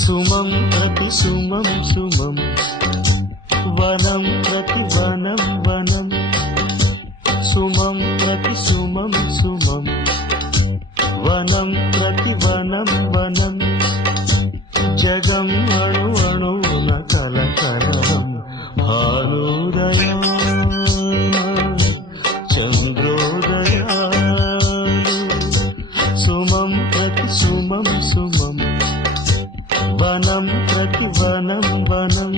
సుమం ప్రతి సుమం సుమం వనం ప్రతి వనం వనం సుమం ప్రతి సుమం సుమం వనం ప్రతి వనం వనం జగం అణు అణువున కలకలం భానుదయం చంద్రోదయాలు సుమం ప్రతి సుమం సుమం వనం ప్రతి వనం వనం